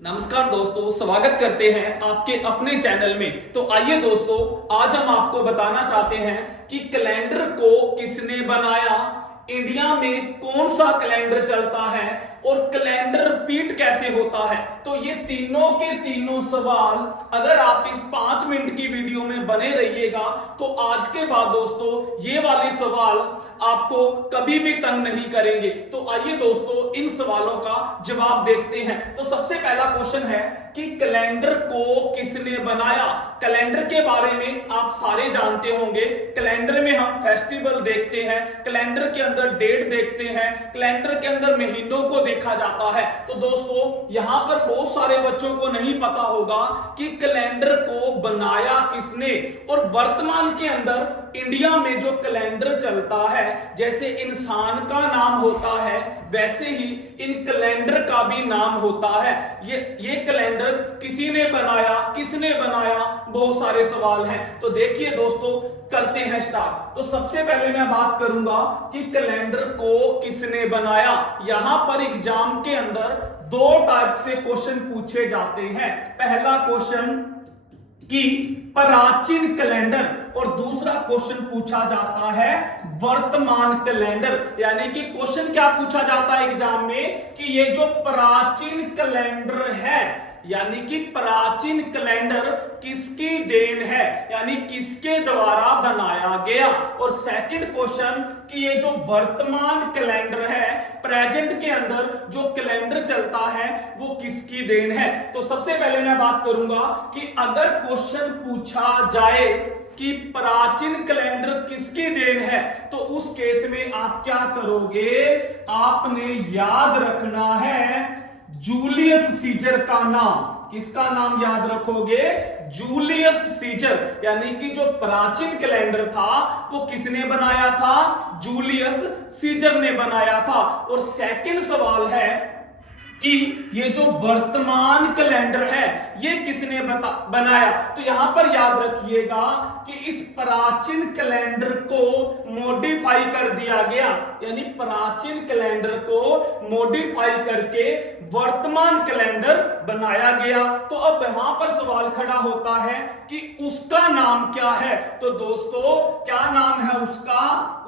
नमस्कार दोस्तों, स्वागत करते हैं आपके अपने चैनल में। तो आइए दोस्तों, आज हम आपको बताना चाहते हैं कि कैलेंडर को किसने बनाया, इंडिया में कौन सा कैलेंडर चलता है और कैलेंडर रिपीट कैसे होता है। तो ये तीनों के तीनों सवाल अगर आप इस 5 मिनट की वीडियो में बने रहिएगा तो आज के बाद दोस्तों ये वाले सवाल आपको कभी भी तंग नहीं करेंगे। तो आइए दोस्तों इन सवालों का जवाब देखते हैं। तो सबसे पहला क्वेश्चन है कि कैलेंडर को किसने बनाया। कैलेंडर के बारे में आप सारे जानते होंगे। कैलेंडर में हम फेस्टिवल देखते हैं, कैलेंडर के अंदर डेट देखते हैं, कैलेंडर के अंदर महीनों को देखा जाता है। तो दोस्तों यहां पर बहुत सारे बच्चों को नहीं पता होगा कि कैलेंडर को बनाया किसने। और वर्तमान के अंदर इंडिया में जो कैलेंडर चलता है, जैसे इंसान का नाम होता है वैसे ही इन कैलेंडर का भी नाम होता है। ये कैलेंडर किसी ने बनाया, किसने बनाया, बहुत सारे सवाल हैं। तो देखिए दोस्तों, करते हैं स्टार्ट। तो सबसे पहले मैं बात करूंगा कि कैलेंडर को किसने बनाया। यहां पर एग्जाम के अंदर दो टाइप से क्वेश्चन पूछे जाते हैं। पहला क्वेश्चन कि प्राचीन कैलेंडर और दूसरा क्वेश्चन पूछा जाता है वर्तमान कैलेंडर। यानी कि क्वेश्चन क्या पूछा जाता है एग्जाम में कि ये जो प्राचीन कैलेंडर है, यानी कि प्राचीन कैलेंडर किसकी देन है, यानी किसके द्वारा बनाया गया। और सेकंड क्वेश्चन कि ये जो वर्तमान कैलेंडर है, प्रेजेंट के अंदर जो कैलेंडर चलता है वो किसकी देन है। तो सबसे पहले मैं बात करूंगा कि अगर क्वेश्चन पूछा जाए कि प्राचीन कैलेंडर किसकी देन है तो उस केस में आप क्या करोगे, आपने याद रखना है जूलियस सीजर का नाम। किसका नाम याद रखोगे? Julius Caesar. यानी कि जो प्राचीन कैलेंडर था वो किसने बनाया था? जूलियस सीजर ने बनाया था। और सेकंड सवाल है कि ये जो वर्तमान कैलेंडर है ये किसने बनाया। तो यहां पर याद रखिएगा कि इस प्राचीन कैलेंडर को मॉडिफाई कर दिया गया, यानी प्राचीन कैलेंडर को मॉडिफाई करके वर्तमान कैलेंडर बनाया गया। तो अब यहां पर सवाल खड़ा होता है कि उसका नाम क्या है। तो दोस्तों क्या नाम है उसका?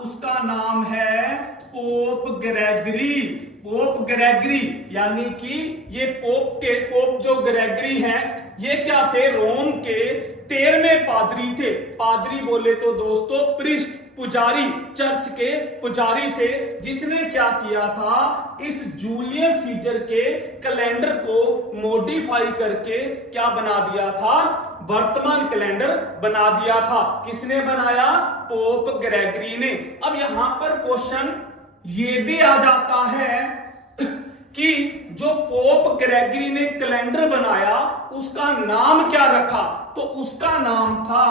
उसका नाम है पोप ग्रेगरी। पोप ग्रेगरी, यानी कि ये पोप जो ग्रेगरी हैं ये क्या थे? रोम के 13वें पादरी थे। पादरी बोले तो दोस्तों प्रिस्ट, पुजारी, चर्च के पुजारी थे, जिसने क्या किया था, इस जूलियस सीजर के कैलेंडर को मॉडिफाई करके क्या बना दिया था? वर्तमान कैलेंडर बना दिया था। किसने बनाया? पोप ग्रेगरी ने। अब यहां पर क्वेश्चन ये भी आ जाता है कि जो पोप ग्रेगरी ने कैलेंडर बनाया उसका नाम क्या रखा। तो उसका नाम था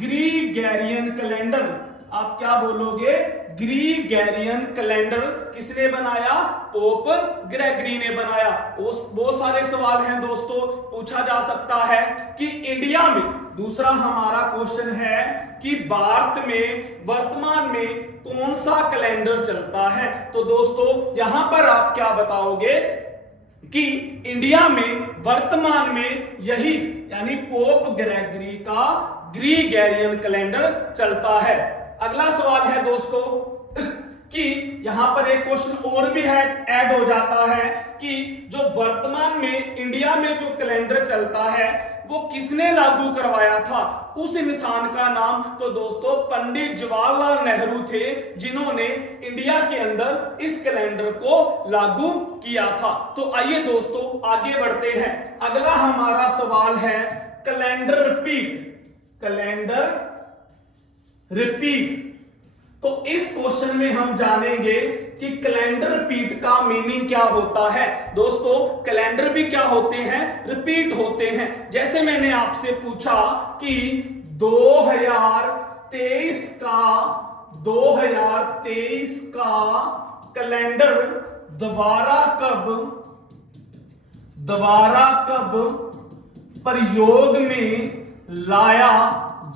ग्रीगेरियन कैलेंडर। आप क्या बोलोगे? ग्रीगेरियन कैलेंडर। किसने बनाया? पोप ग्रेगरी ने बनाया। बहुत सारे सवाल हैं दोस्तों, पूछा जा सकता है कि इंडिया में, दूसरा हमारा क्वेश्चन है कि भारत में वर्तमान में कौन सा कैलेंडर चलता है। तो दोस्तों यहां पर आप क्या बताओगे कि इंडिया में वर्तमान में यही, यानी पोप ग्रेगरी का ग्रीगेरियन कैलेंडर चलता है। अगला सवाल है दोस्तों कि यहां पर एक क्वेश्चन और भी है, ऐड हो जाता है कि जो वर्तमान में इंडिया में जो कैलेंडर चलता है वो किसने लागू करवाया था, उस इंसान का नाम। तो दोस्तों पंडित जवाहरलाल नेहरू थे, जिन्होंने इंडिया के अंदर इस कैलेंडर को लागू किया था। तो आइए दोस्तों आगे बढ़ते हैं। अगला हमारा सवाल है कैलेंडर रिपीट। Calendar repeat. तो इस क्वेश्चन में हम जानेंगे कि कैलेंडर रिपीट का मीनिंग क्या होता है। दोस्तों कैलेंडर भी क्या होते हैं? रिपीट होते हैं। जैसे मैंने आपसे पूछा कि 2023 का कैलेंडर दोबारा कब प्रयोग में लाया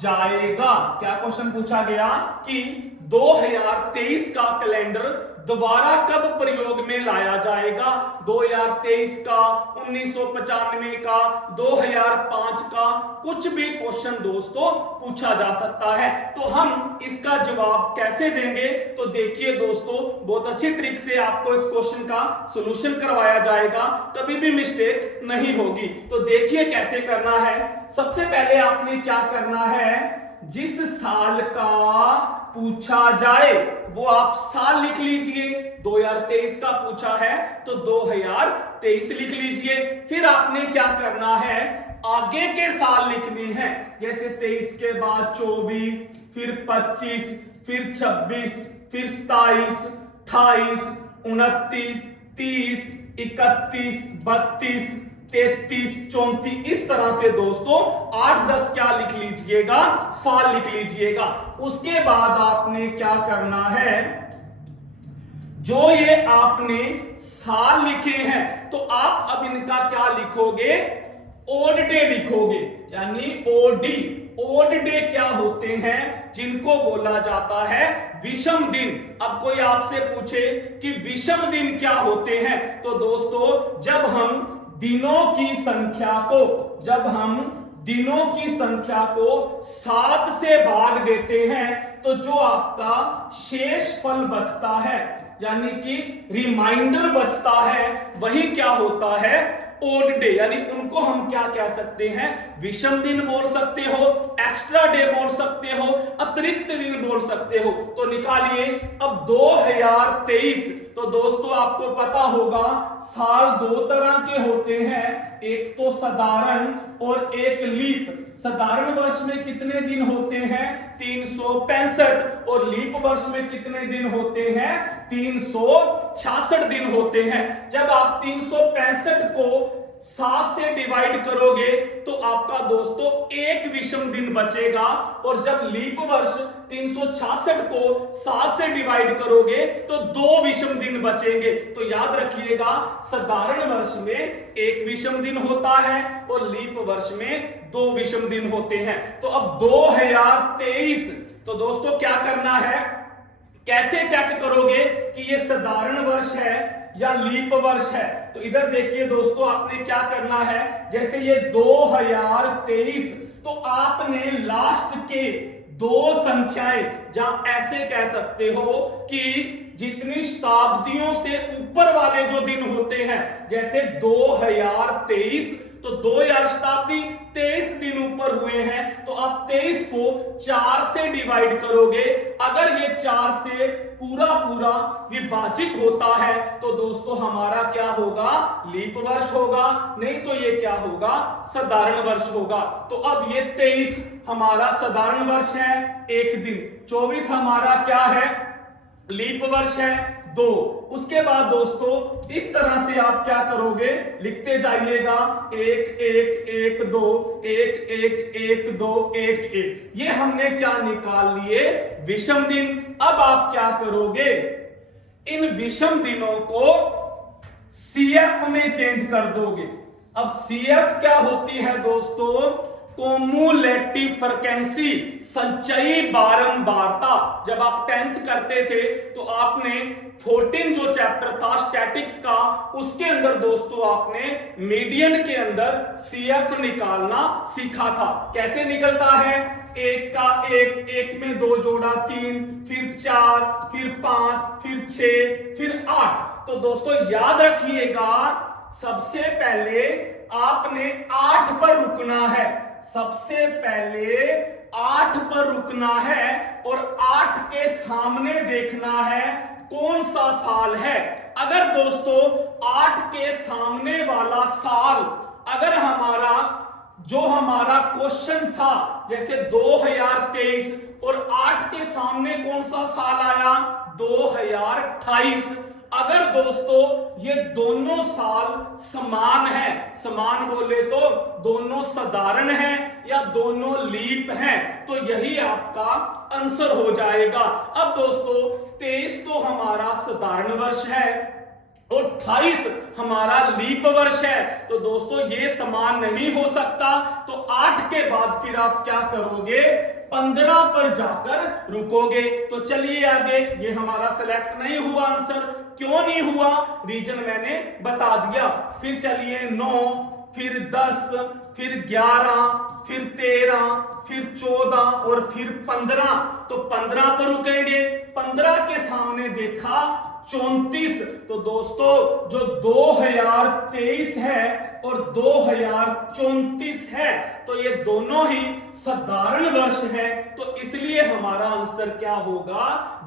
जाएगा। क्या क्वेश्चन पूछा गया कि 2023 का कैलेंडर दोबारा कब प्रयोग में लाया जाएगा? 2023 का, 1995 का, 2005 का, कुछ भी क्वेश्चन दोस्तों पूछा जा सकता है। तो हम इसका जवाब कैसे देंगे? तो देखिए दोस्तों, बहुत अच्छी ट्रिक से आपको इस क्वेश्चन का सॉल्यूशन करवाया जाएगा, कभी भी मिस्टेक नहीं होगी। तो देखिए कैसे करना है। सबसे पहले आपने क्या करना है, जिस साल का पूछा जाए वो आप साल लिख लीजिए। 2023 का पूछा है तो 2023 लिख लीजिए। फिर आपने क्या करना है, आगे के साल लिखने हैं, जैसे 23 के बाद 24, फिर 25, फिर 26, फिर 27, 28, 29, 30, 31, 32, 33, 34, इस तरह से दोस्तों 8-10 क्या लिख लीजिएगा, साल लिख लीजिएगा। उसके बाद आपने क्या करना है, जो ये आपने साल लिखे हैं तो आप अब इनका क्या लिखोगे, ओड डे लिखोगे, यानी ओडी। ओड डे क्या होते हैं, जिनको बोला जाता है विषम दिन। अब कोई आपसे पूछे कि विषम दिन क्या होते हैं, तो दोस्तों जब हम दिनों की संख्या को 7 से भाग देते हैं तो जो आपका शेष फल बचता है, यानी कि रिमाइंडर बचता है, वही क्या होता है, ओड डे। यानी उनको हम क्या कह सकते हैं, विषम दिन बोल सकते हो, एक्स्ट्रा डे बोल सकते हो, अतिरिक्त दिन बोल सकते हो। तो निकालिए अब 2023। तो दोस्तों आपको पता होगा साल दो तरह के होते हैं, एक तो साधारण और एक लीप। साधारण वर्ष में कितने दिन होते हैं, 365, और लीप वर्ष में कितने दिन होते हैं, 366 दिन होते हैं। जब आप 365 को 7 से डिवाइड करोगे तो आपका दोस्तों एक विषम दिन बचेगा, और जब लीप वर्ष 366 को 7 से डिवाइड करोगे तो 2 विषम दिन बचेंगे। तो याद रखिएगा, साधारण वर्ष में एक विषम दिन होता है और लीप वर्ष में 2 विषम दिन होते हैं। तो अब 2023, तो दोस्तों क्या करना है, कैसे चेक करोगे कि ये साधारण वर्ष है या लीप वर्ष है? तो इधर देखिए दोस्तों, आपने क्या करना है, जैसे ये 2023, तो आपने लास्ट के 2 संख्याएं, जहां ऐसे कह सकते हो कि जितनी शताब्दियों से ऊपर वाले जो दिन होते हैं, जैसे 2023, तो 2000 शताब्दी 23 दिन ऊपर हुए हैं, तो आप 23 को 4 से डिवाइड करोगे। अगर ये 4 से पूरा पूरा विभाजित होता है तो दोस्तों हमारा क्या होगा, लीप वर्ष होगा, नहीं तो ये क्या होगा, साधारण वर्ष होगा। तो अब ये 23 हमारा साधारण वर्ष है, एक दिन। 24 हमारा क्या है, लीप वर्ष है, 2। उसके बाद दोस्तों इस तरह से आप क्या करोगे, लिखते जाइएगा, 1 1 1 2 1 1 1 2 1 1। ये हमने क्या निकाल लिए, विषम दिन। अब आप क्या करोगे, इन विषम दिनों को सीएफ में चेंज कर दोगे। अब सीएफ क्या होती है दोस्तों, कोमुलेटिव फ्रीक्वेंसी, संचयी बारंबारता। जब आप 10th करते थे तो आपने 14 जो चैप्टर था स्टैटिक्स का, उसके अंदर दोस्तों आपने मीडियन के अंदर सीएफ निकालना सीखा था। कैसे निकलता है, एक का एक, एक में 2 जोड़ा 3, फिर 4, फिर 5, फिर 6, फिर 8। तो दोस्तों याद रखिएगा, सबसे पहले आपने 8 पर रुकना है, सबसे पहले 8 पर रुकना है, और 8 के सामने देखना है कौन सा साल है। अगर दोस्तों 8 के सामने वाला साल, अगर जो हमारा क्वेश्चन था, जैसे 2023, और 8 के सामने कौन सा साल आया, 2028। अगर दोस्तों ये दोनों साल समान है, समान बोले तो दोनों साधारण हैं या दोनों लीप हैं, तो यही आपका आंसर हो जाएगा। अब दोस्तों 23 तो हमारा साधारण वर्ष है और 28 हमारा लीप वर्ष है, तो दोस्तों ये समान नहीं हो सकता। तो 8 के बाद फिर आप क्या करोगे, 15 पर जाकर रुकोगे। तो चलिए आगे, ये हमारा सिलेक्ट नहीं हुआ आंसर, क्यों नहीं हुआ, रीजन मैंने बता दिया। फिर चलिए 9, फिर 10, फिर 11, फिर 13, फिर 14 और फिर 15। तो 15 पर रुकेंगे, 15 के सामने देखा 34। तो दोस्तों जो 2023 है और 2034 है, तो ये दोनों ही साधारण वर्ष है, तो इसलिए हमारा आंसर क्या होगा,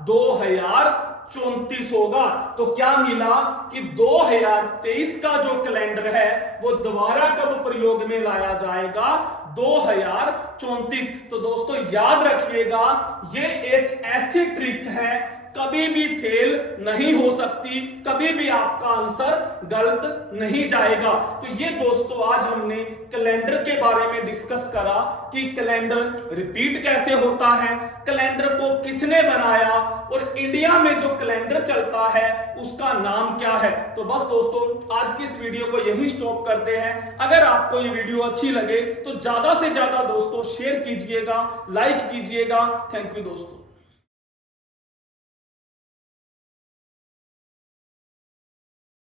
2034 होगा। तो क्या मिला कि 2023 का जो कैलेंडर है वो दोबारा कब प्रयोग में लाया जाएगा, 2034। तो दोस्तों याद रखिएगा, ये एक ऐसी ट्रिक है कभी भी फेल नहीं हो सकती, कभी भी आपका आंसर गलत नहीं जाएगा। तो ये दोस्तों आज हमने कैलेंडर के बारे में डिस्कस करा कि कैलेंडर रिपीट कैसे होता है, कैलेंडर को किसने बनाया और इंडिया में जो कैलेंडर चलता है उसका नाम क्या है। तो बस दोस्तों आज की इस वीडियो को यही स्टॉप करते हैं। अगर आपको ये वीडियो अच्छी लगे तो ज्यादा से ज्यादा दोस्तों शेयर कीजिएगा, लाइक कीजिएगा। थैंक यू दोस्तों।